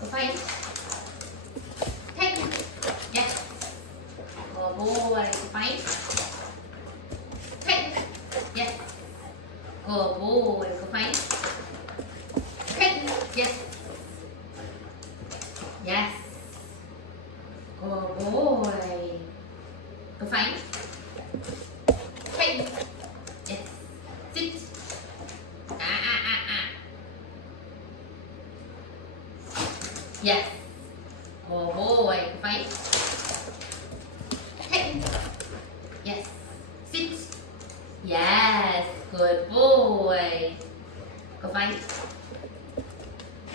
Go fight. Take. Yes. Good boy. Go fight. Take. Yes. Good boy. Go fight. Take. Yes. Yes. Good boy. Go fight. Take. Yes. Sit. Yes. Good boy. Go fight. Take. Yes. Sit. Yes. Good boy. Go fight.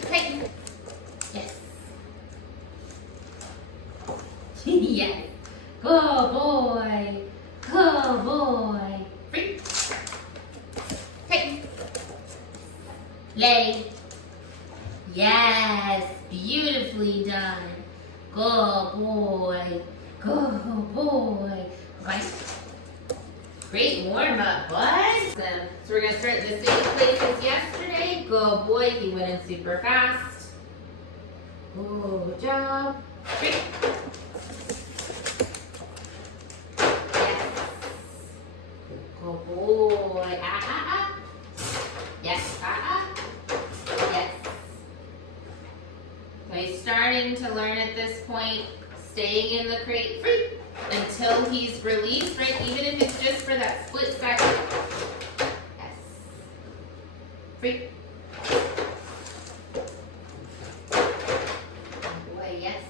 Take. Yes. Yes. Good boy. Good boy. Free. Take. Lay. Yes. Beautifully done. Good boy. Good boy. Right. Great warm up, bud. So we're going to start the same place as yesterday. Good boy. He went in super fast. Good job. Great. Yes. Good boy. Yes. Yes. So he's starting to learn at this point, staying in the crate free until he's released, right? Even if it's just for that split second. Yes. Free. Boy, yes.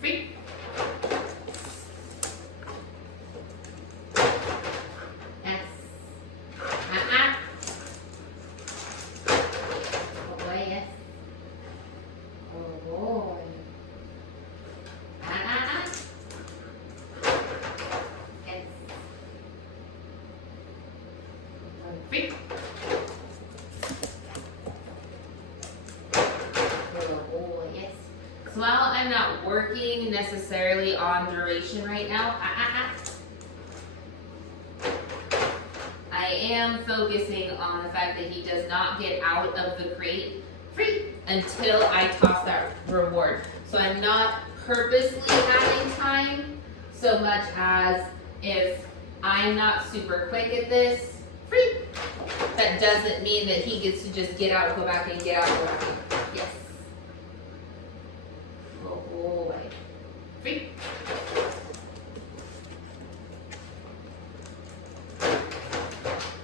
Free. Yes. Boy, yes. Oh boy. Yes. Free. Oh boy, yes. So while I'm not working necessarily on duration right now, I am focusing on the fact that he does not get out of the crate free until I toss that reward. So I'm not purposely having time so much as if I'm not super quick at this, free. That doesn't mean that he gets to just get out, go back and get out, go back in. Yes. Oh boy. Free.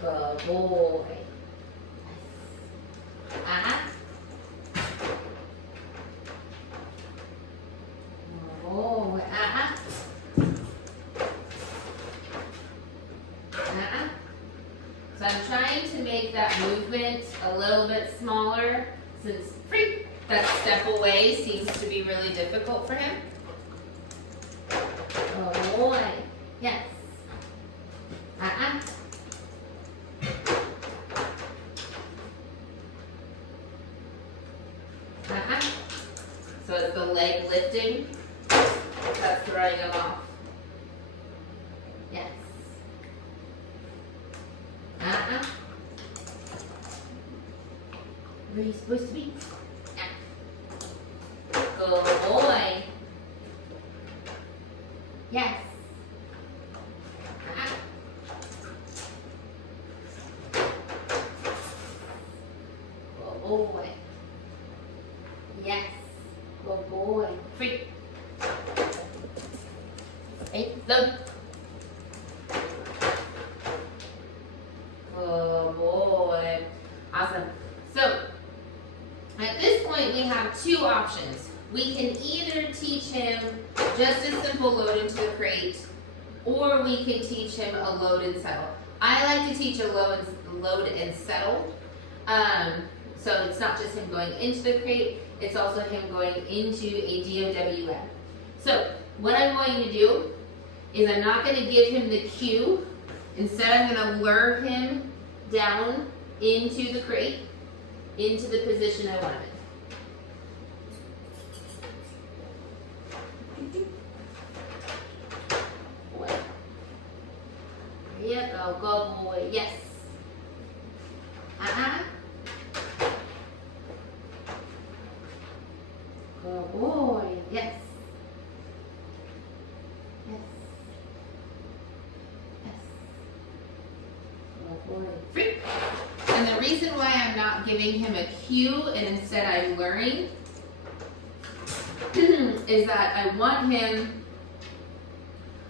Good boy. Oh, So I'm trying to make that movement a little bit smaller since free, that step away seems to be really difficult for him. Oh boy. Yes. So it's the leg lifting that's throwing him off. Yes. Where are you supposed to be? Good boy. Yes. Good boy. Yes. Good boy. Free. Hey, look. Good boy. Awesome. So, at this point, we have two options. We can either teach him just a simple load into the crate, or we can teach him a load and settle. I like to teach a load and settle. So it's not just him going into the crate, it's also him going into a DOWN. So what I'm going to do is I'm not going to give him the cue. Instead, I'm going to lure him down into the crate, into the position I want him in. Boy. There you go, go boy, yes. Good boy. Yes. Yes. Yes. Good boy. Free. And the reason why I'm not giving him a cue and instead I'm luring is that I want him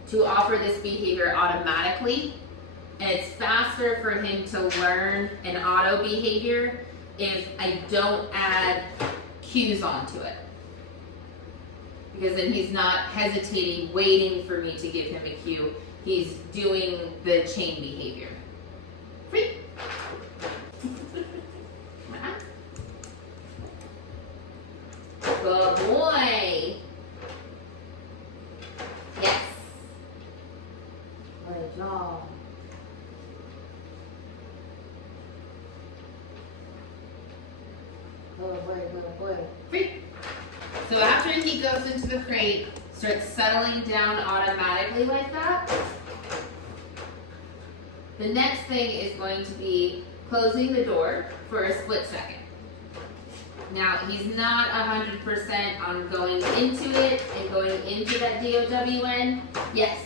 to offer this behavior automatically. And it's faster for him to learn an auto behavior if I don't add cues onto it. Because then he's not hesitating, waiting for me to give him a cue. He's doing the chain behavior. Free. Good boy. Yes. Good job. Good boy, good boy. Free. So after he goes into the crate, starts settling down automatically like that, the next thing is going to be closing the door for a split second. Now, he's not 100% on going into it and going into that DOWN. Yes.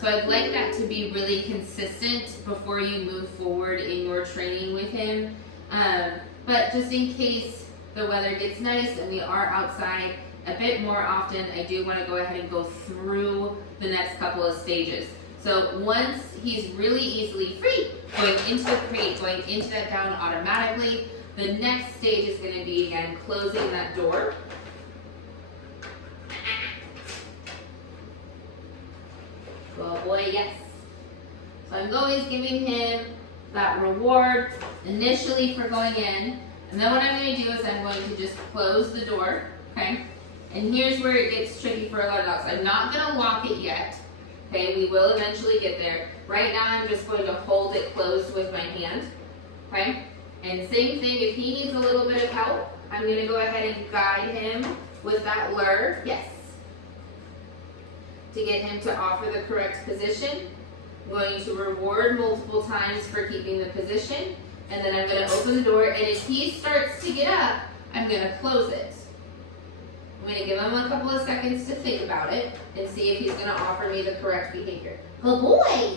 So I'd like that to be really consistent before you move forward in your training with him. But just in case the weather gets nice and we are outside a bit more often, I do want to go ahead and go through the next couple of stages. So once he's really easily free, going into the crate, going into that down automatically, the next stage is going to be, again, closing that door. Good boy, yes. So I'm always giving him that reward initially for going in. And then what I'm going to do is I'm going to just close the door, okay? And here's where it gets tricky for a lot of dogs. I'm not going to lock it yet, okay? We will eventually get there. Right now I'm just going to hold it closed with my hand, okay? And same thing, if he needs a little bit of help, I'm going to go ahead and guide him with that lure, yes, to get him to offer the correct position. I'm going to reward multiple times for keeping the position, and then I'm going to open the door, and if he starts to get up, I'm going to close it. I'm going to give him a couple of seconds to think about it and see if he's going to offer me the correct behavior. Good boy!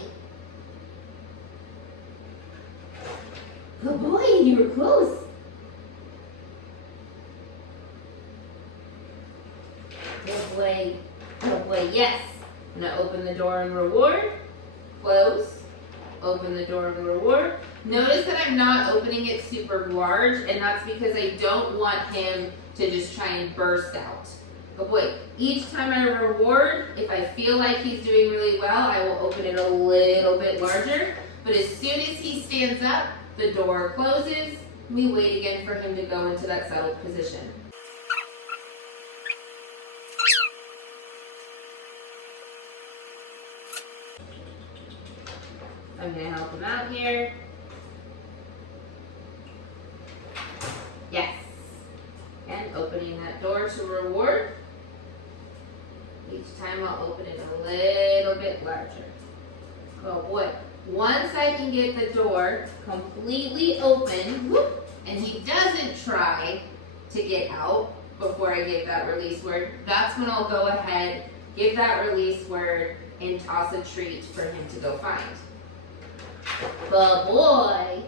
Good boy, you were close. Good boy, yes. I'm gonna open the door and reward, close, open the door and reward. Notice that I'm not opening it super large, and that's because I don't want him to just try and burst out. Good boy, each time I reward, if I feel like he's doing really well, I will open it a little bit larger, but as soon as he stands up, the door closes, we wait again for him to go into that settled position. I'm going to help him out here. Yes. And opening that door to reward. Each time I'll open it a little bit larger. Oh boy. Once I can get the door completely open, whoop, and he doesn't try to get out before I give that release word, that's when I'll go ahead, give that release word, and toss a treat for him to go find. Good boy.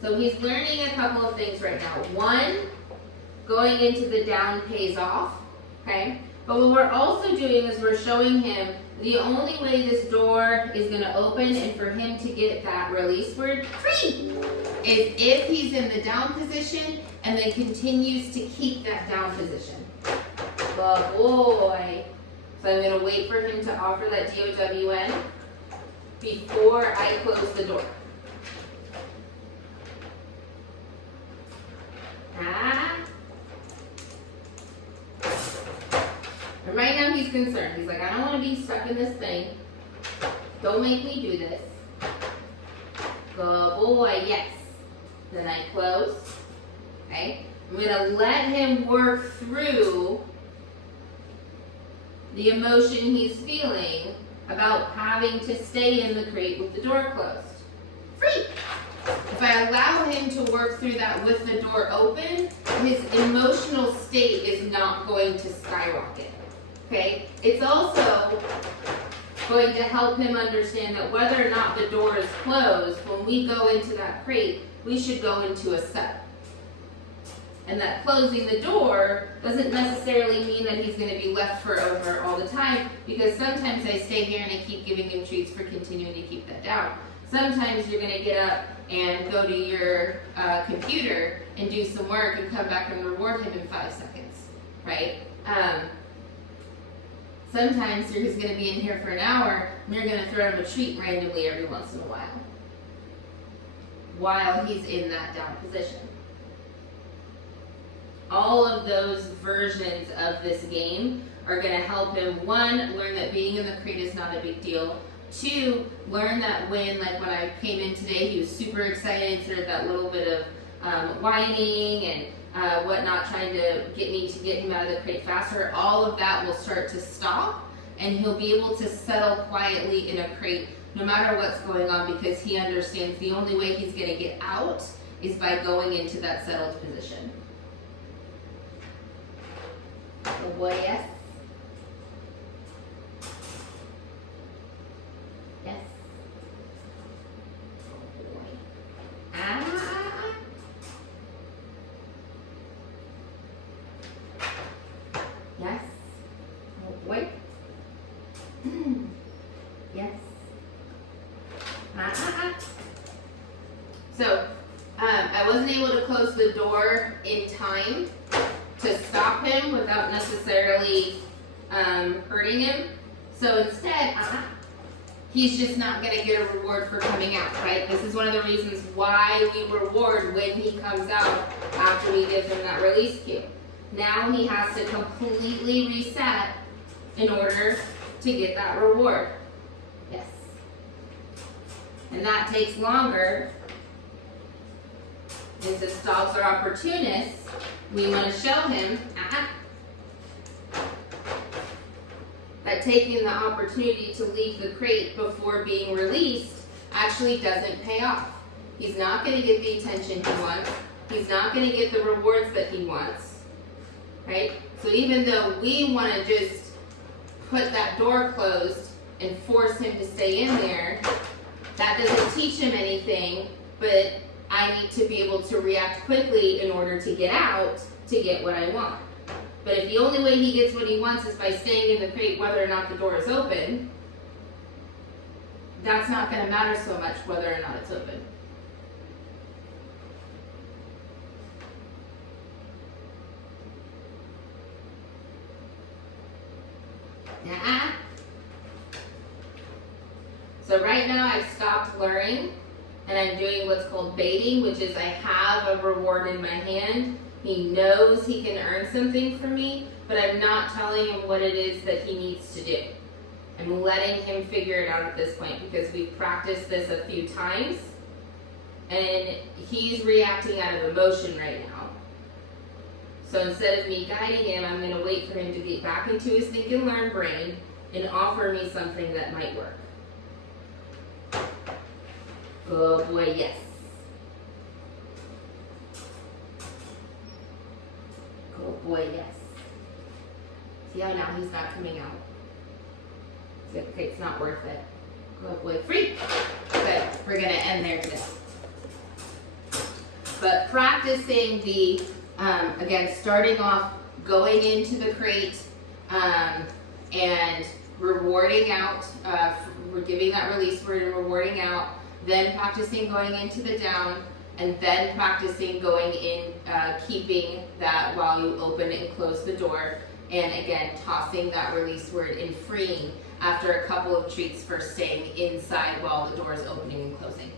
So he's learning a couple of things right now. One, going into the down pays off, okay? But what we're also doing is we're showing him the only way this door is going to open and for him to get that release word free is if he's in the down position and then continues to keep that down position. Good boy. So I'm going to wait for him to offer that DOWN before I close the door. And right now he's concerned. He's like, I don't want to be stuck in this thing. Don't make me do this. Good boy, yes. Then I close. Okay. I'm going to let him work through the emotion he's feeling about having to stay in the crate with the door closed. Free. If if I allow him to work through that with the door open, his emotional state is not going to skyrocket, okay? It's also going to help him understand that whether or not the door is closed, when we go into that crate, we should go into a set. And that closing the door doesn't necessarily mean that he's going to be left for over all the time, because sometimes I stay here and I keep giving him treats for continuing to keep that down. Sometimes you're going to get up and go to your computer and do some work and come back and reward him in 5 seconds, right? Sometimes he's going to be in here for an hour and you're going to throw him a treat randomly every once in a while he's in that down position. All of those versions of this game are going to help him, 1, learn that being in the crate is not a big deal. 2, learn that when I came in today, he was super excited, sort of that little bit of whining and whatnot, trying to get him out of the crate faster. All of that will start to stop, and he'll be able to settle quietly in a crate no matter what's going on, because he understands the only way he's going to get out is by going into that settled position. Oh boy, yes. Yes. Oh boy. Ah. Yes. Oh boy. Yes. So, I wasn't able to close the door in time to stop him without necessarily hurting him. So instead, he's just not going to get a reward for coming out, right? This is one of the reasons why we reward when he comes out after we give him that release cue. Now he has to completely reset in order to get that reward. Yes. And that takes longer. And since dogs are opportunists, we want to show him that taking the opportunity to leave the crate before being released actually doesn't pay off. He's not going to get the attention he wants. He's not going to get the rewards that he wants, right? So even though we want to just put that door closed and force him to stay in there, that doesn't teach him anything, but I need to be able to react quickly in order to get out to get what I want. But if the only way he gets what he wants is by staying in the crate whether or not the door is open, that's not going to matter so much whether or not it's open. So right now I've stopped luring and I'm doing what's called baiting, which is I have a reward in my hand. He knows he can earn something from me, but I'm not telling him what it is that he needs to do. I'm letting him figure it out at this point because we've practiced this a few times and he's reacting out of emotion right now. So instead of me guiding him, I'm going to wait for him to get back into his think and learn brain and offer me something that might work. Oh boy, yes. Oh boy, yes. See how now he's not coming out? Okay, it's not worth it. Good boy, free. Good, we're gonna end there today. But practicing the, again, starting off, going into the crate, and rewarding out, we're giving that release word and rewarding out, then practicing going into the down, and then practicing going in, keeping that while you open and close the door, and again, tossing that release word and freeing after a couple of treats for staying inside while the door is opening and closing.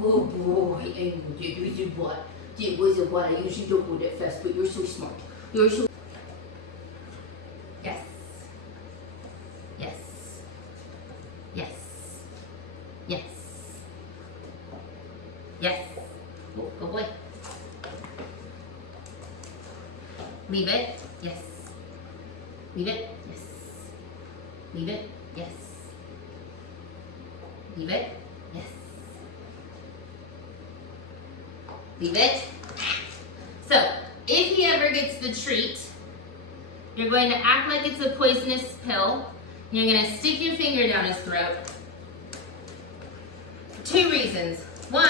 Oh boy, and this is what? It was what I usually don't go that fast, but you're so smart. You're so... Yes. Yes. Yes. Yes. Yes. Oh, good boy. Leave it. Yes. Leave it. Yes. Leave it. Yes. Leave it. Yes. Leave it. So, if he ever gets the treat, you're going to act like it's a poisonous pill. You're going to stick your finger down his throat. 2 reasons. 1,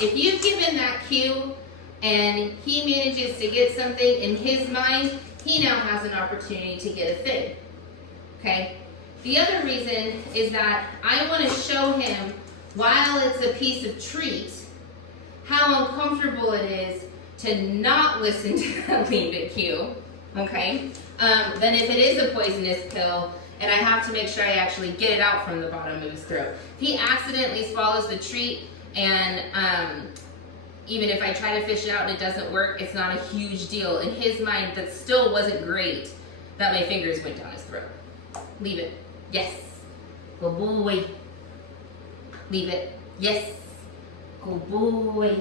if you've given that cue and he manages to get something in his mind, he now has an opportunity to get a thing. Okay? The other reason is that I want to show him, while it's a piece of treat, how uncomfortable it is to not listen to that leave it cue, okay? Then if it is a poisonous pill, and I have to make sure I actually get it out from the bottom of his throat. If he accidentally swallows the treat, and even if I try to fish it out and it doesn't work, it's not a huge deal. In his mind, that still wasn't great that my fingers went down his throat. Leave it. Yes. Good boy. Leave it. Yes. Good boy.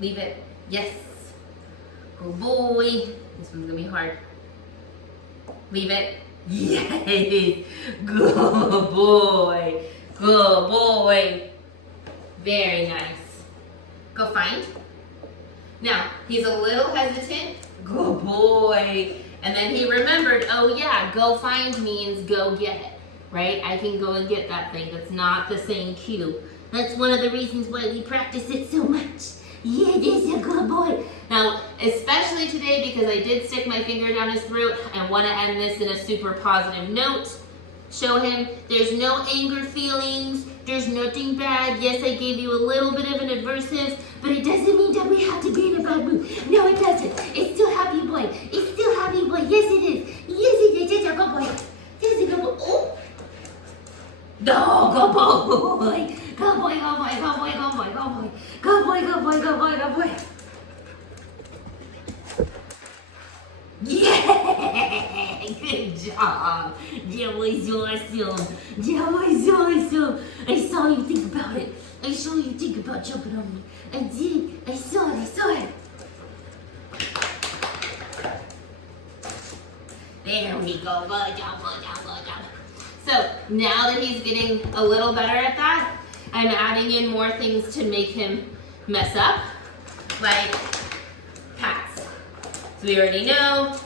Leave it. Yes. Good boy. This one's gonna be hard. Leave it. Yes. Good boy. Good boy. Very nice. Go find. Now, he's a little hesitant. Good boy. And then he remembered, oh yeah, go find means go get it, right? I can go and get that thing. That's not the same cue. That's one of the reasons why we practice it so much. Yeah, this is a good boy. Now, especially today, because I did stick my finger down his throat, I want to end this in a super positive note. Show him there's no anger feelings, there's nothing bad. Yes, I gave you a little bit of an adversive, but it doesn't mean that we have to be in a bad mood. No, it doesn't. It's still happy boy. It's still happy boy. Yes, it is. Yes, it is. It's a good boy. It's a good boy. Oh. No, good boy. Good boy, good boy, good boy, good boy, good boy. Good boy, good boy, good boy, good boy. Yeah! Good job! That was awesome! That was awesome! I saw you think about it. I saw you think about jumping on me. I did. I saw it. I saw it. There we go. Good job, good job, good job. So now that he's getting a little better at that, I'm adding in more things to make him mess up, like pats. So we already know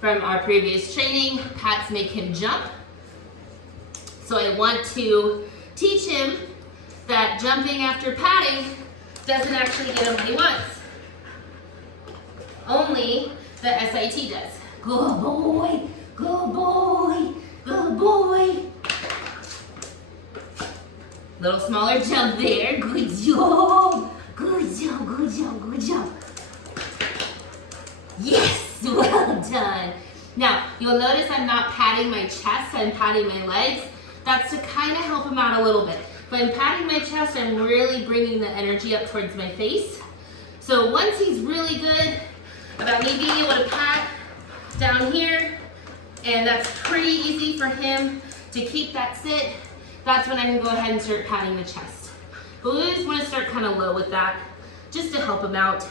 from our previous training, pats make him jump. So I want to teach him that jumping after patting doesn't actually get him what he wants. Only the SIT does. Good boy, good boy, good boy. Little smaller jump there. Good job, good job, good job, good job. Yes, well done. Now, you'll notice I'm not patting my chest, I'm patting my legs. That's to kind of help him out a little bit. If I'm patting my chest, I'm really bringing the energy up towards my face. So once he's really good about me being able to pat down here, and that's pretty easy for him to keep that sit, that's when I can go ahead and start patting the chest. But we just want to start kind of low with that, just to help him out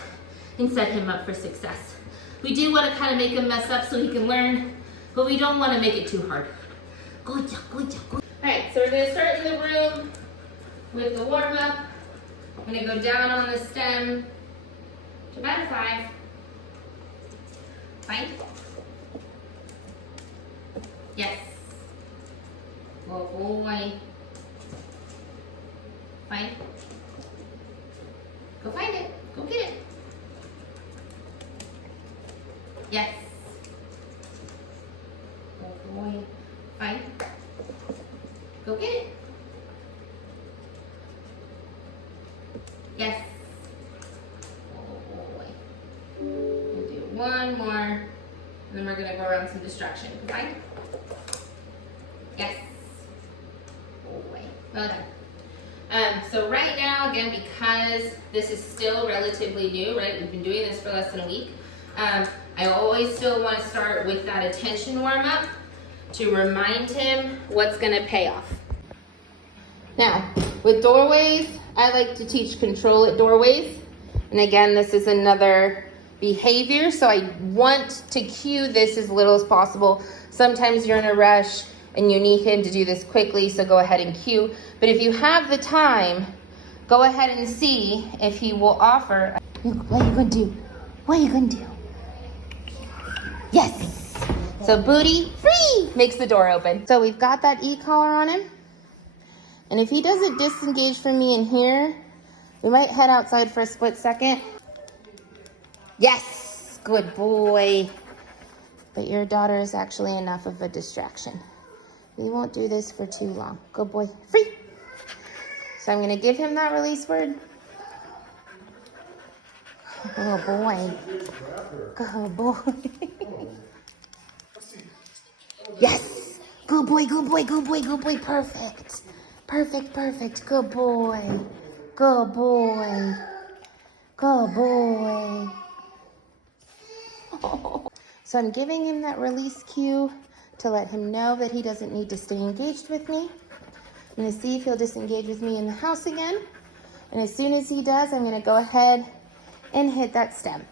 and set him up for success. We do want to kind of make him mess up so he can learn, but we don't want to make it too hard. Good job, good job, good. All right, so we're going to start in the room with the warm-up. I'm going to go down on the stem to about a 5. Fine. Yes. Good boy. Fine. Go find it. Go get it. Yes. Good boy. Fine. Go get it. Yes. Oh boy. We'll do one more, and then we're gonna go around some distraction. Fine. Yes. Oh boy. Well done. So right now, again, because this is still relatively new, right? We've been doing this for less than a week. I always still want to start with that attention warm-up to remind him what's going to pay off. Now, with doorways, I like to teach control at doorways. And again, this is another behavior, so I want to cue this as little as possible. Sometimes you're in a rush and you need him to do this quickly, so go ahead and cue. But if you have the time, go ahead and see if he will offer. What are you gonna do? What are you gonna do? Yes! So booty free makes the door open. So we've got that e-collar on him. And if he doesn't disengage from me in here, we might head outside for a split second. Yes, good boy. But your daughter is actually enough of a distraction. We won't do this for too long. Good boy, free. So I'm gonna give him that release word. Good boy. Good boy. Yes. Good boy, good boy, good boy, good boy. Perfect. Perfect, perfect. Good boy. Good boy. Good boy. So I'm giving him that release cue to let him know that he doesn't need to stay engaged with me. I'm gonna see if he'll disengage with me in the house again. And as soon as he does, I'm gonna go ahead and hit that stem.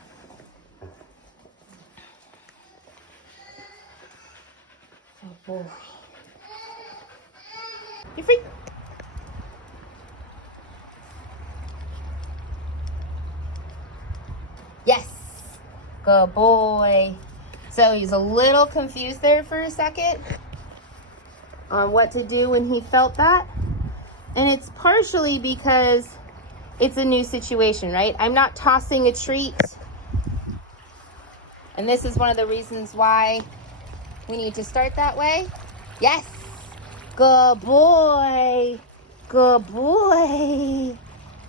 Oh boy. You're free. Yes. Good boy. So he's a little confused there for a second on what to do when he felt that. And it's partially because it's a new situation, right? I'm not tossing a treat. And this is one of the reasons why we need to start that way. Yes. Good boy. Good boy.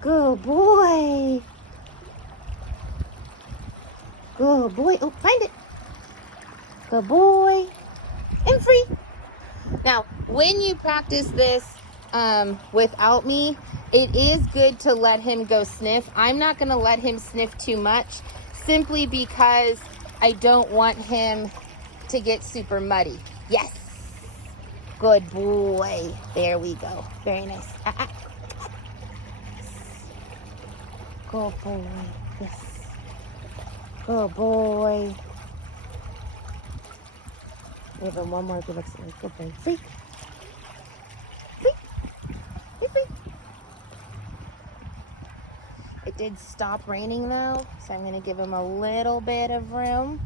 Good boy. Good boy. Oh, find it. Good boy. And free. Now, when you practice this without me, it is good to let him go sniff. I'm not going to let him sniff too much simply because I don't want him to get super muddy. Yes. Good boy. There we go. Very nice. Good boy. Yes. Good boy. Give him one more good look. Good boy. Free. Free. Free, free. It did stop raining though, so I'm going to give him a little bit of room.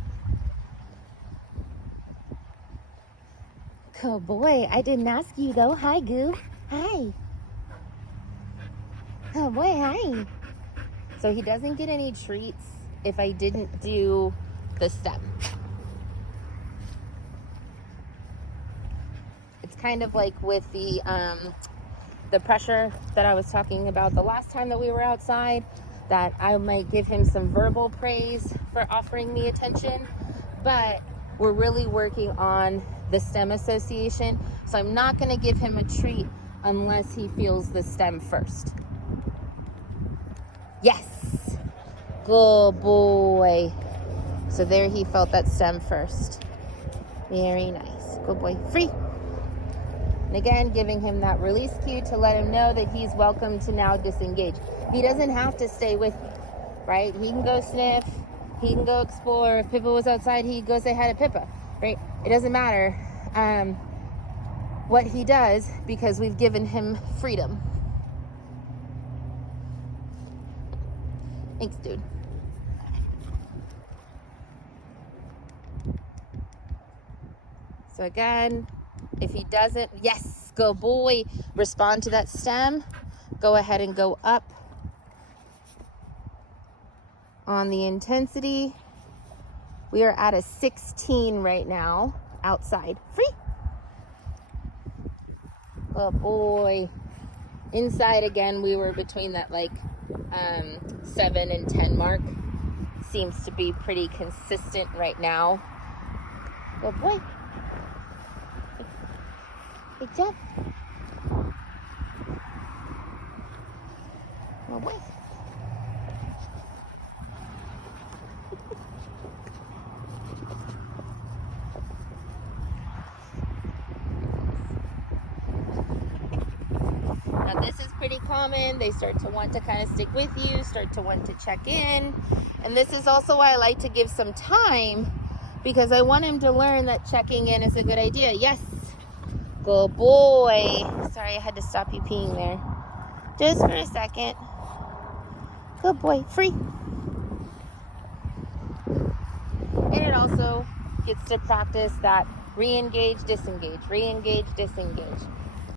Good boy. I didn't ask you though. Hi, Goo. Hi. Good boy. Hi. So he doesn't get any treats if I didn't do the stem. It's kind of like with the pressure that I was talking about the last time that we were outside, that I might give him some verbal praise for offering me attention, but we're really working on the stem association. So I'm not going to give him a treat unless he feels the stem first. Yes. Good boy. So there he felt that stem first. Very nice. Good boy. Free. And again, giving him that release cue to let him know that he's welcome to now disengage. He doesn't have to stay with me, right? He can go sniff. He can go explore. If Pippa was outside, he'd go say hi to Pippa, right? It doesn't matter what he does because we've given him freedom. Thanks, dude. So again, if he doesn't, yes, good boy, respond to that stem. Go ahead and go up on the intensity. We are at a 16 right now outside. Free. Good boy. Inside again, we were between that like 7 and 10 mark. Seems to be pretty consistent right now. Good boy. Good job. Good boy. Now this is pretty common. They start to want to kind of stick with you, start to want to check in. And this is also why I like to give some time, because I want him to learn that checking in is a good idea. Yes. Good boy. Sorry, I had to stop you peeing there. Just for a second. Good boy. Free. And it also gets to practice that re-engage, disengage, re-engage, disengage.